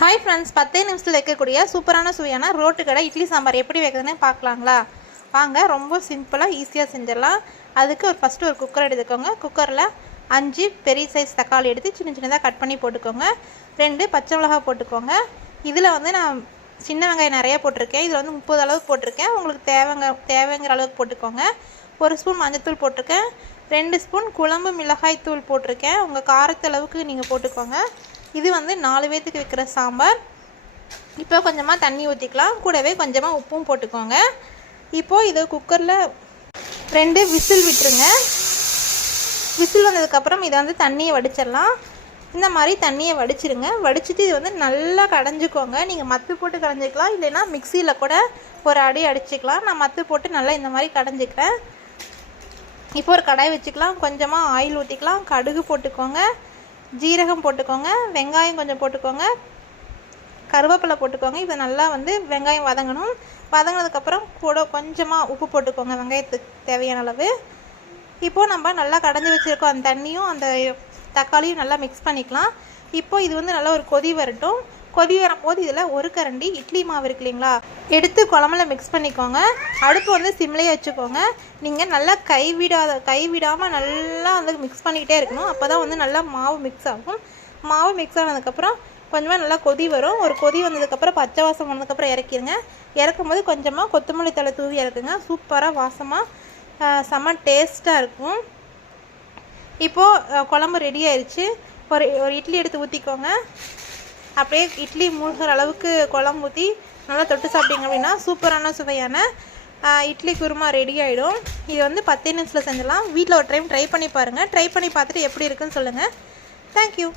Hi friends, 10 நிமிஷத்தில் வைக்கக்கூடிய சூப்பரான சுவையான ரோட்டு கடை இட்லி சாம்பார் எப்படி வைக்கிறதுன்னு பார்க்கலாங்களா? வாங்க, ரொம்ப சிம்பிளாக ஈஸியாக செஞ்சிடலாம். அதுக்கு ஃபஸ்ட்டு ஒரு குக்கர் எடுத்துக்கோங்க. குக்கரில் 5 பெரிய சைஸ் தக்காளி எடுத்து சின்ன சின்னதாக கட் பண்ணி போட்டுக்கோங்க. 2 பச்சை மிளகாய் போட்டுக்கோங்க. இதில் நான் சின்ன வெங்காயம் நிறைய போட்டிருக்கேன். இதில் 30 அளவுக்கு போட்டிருக்கேன். உங்களுக்கு தேவைங்கிற அளவுக்கு போட்டுக்கோங்க. 1 ஸ்பூன் மஞ்சத்தூள் போட்டிருக்கேன். 2 ஸ்பூன் குழம்பு மிளகாய் தூள் போட்டிருக்கேன். உங்கள் காரத்து அளவுக்கு நீங்கள் போட்டுக்கோங்க. இது 4 பேத்துக்கு வைக்கிற சாம்பார். இப்போ கொஞ்சமாக தண்ணி ஊற்றிக்கலாம். கூடவே கொஞ்சமாக உப்பும் போட்டுக்கோங்க. இப்போது இதை குக்கரில் 2 விசில் விட்டுருங்க. விசில் வந்ததுக்கப்புறம் இதை தண்ணியை வடிச்சிடலாம். இந்த மாதிரி தண்ணியை வடிச்சிருங்க. வடிச்சிட்டு இது நல்லா கடைஞ்சிக்கோங்க. நீங்கள் மத்து போட்டு கடைஞ்சிக்கலாம், இல்லைன்னா மிக்சியில் கூட ஒரு அடி அடிச்சிக்கலாம். நான் மத்து போட்டு நல்லா இந்த மாதிரி கடைஞ்சிக்கிறேன். இப்போ ஒரு கடாய் வச்சுக்கலாம். கொஞ்சமாக ஆயில் ஊற்றிக்கலாம். கடுகு போட்டுக்கோங்க, ஜீரகம் போட்டுக்கோங்க, வெங்காயம் கொஞ்சம் போட்டுக்கோங்க, கருவேப்பிலை போட்டுக்கோங்க. இதை நல்லா வெங்காயம் வதங்கணும். வதங்கினதுக்கப்புறம் கூட கொஞ்சமாக உப்பு போட்டுக்கோங்க, வெங்காயத்துக்கு தேவையான அளவு. இப்போது நம்ம நல்லா கடைஞ்சி வச்சுருக்கோம். அந்த தண்ணியும் அந்த தக்காளியும் நல்லா மிக்ஸ் பண்ணிக்கலாம். இப்போது இது நல்லா ஒரு கொதி வரட்டும். கொதி வரும்போது இதில் ஒரு கரண்டி இட்லி மாவு இருக்கு இல்லைங்களா, எடுத்து குழம்புல மிக்ஸ் பண்ணிக்கோங்க. அடுப்பு சிம்லேயே வச்சுக்கோங்க. நீங்கள் நல்லா கைவிடாமல் நல்லா மிக்ஸ் பண்ணிக்கிட்டே இருக்கணும். அப்போ தான் நல்லா மாவு மிக்ஸ் ஆகும். மாவு மிக்ஸ் ஆனதுக்கப்புறம் கொஞ்சமாக நல்லா கொதி வரும். ஒரு கொதி வந்ததுக்கப்புறம் பச்சை வாசம் வந்ததுக்கப்புறம் இறக்கிடுங்க. இறக்கும்போது கொஞ்சமாக கொத்தமல்லி தழை தூவி இறக்குங்க. சூப்பராக வாசமாக செம்ம டேஸ்ட்டாக இருக்கும். இப்போது குழம்பு ரெடி ஆயிடுச்சு. ஒரு இட்லி எடுத்து ஊற்றிக்கோங்க. அப்படியே இட்லி மூழ்கிற அளவுக்கு குழம்பு ஊற்றி நல்லா தொட்டு சாப்பிட்டீங்க அப்படின்னா சூப்பரான சுவையான இட்லி குருமா ரெடி ஆகிடும். இது 10 நிமிஷத்தில் செஞ்சிடலாம். வீட்டில் ஒரு டைம் ட்ரை பண்ணி பாருங்கள். ட்ரை பண்ணி பார்த்துட்டு எப்படி இருக்குன்னு சொல்லுங்கள். தேங்க்யூ.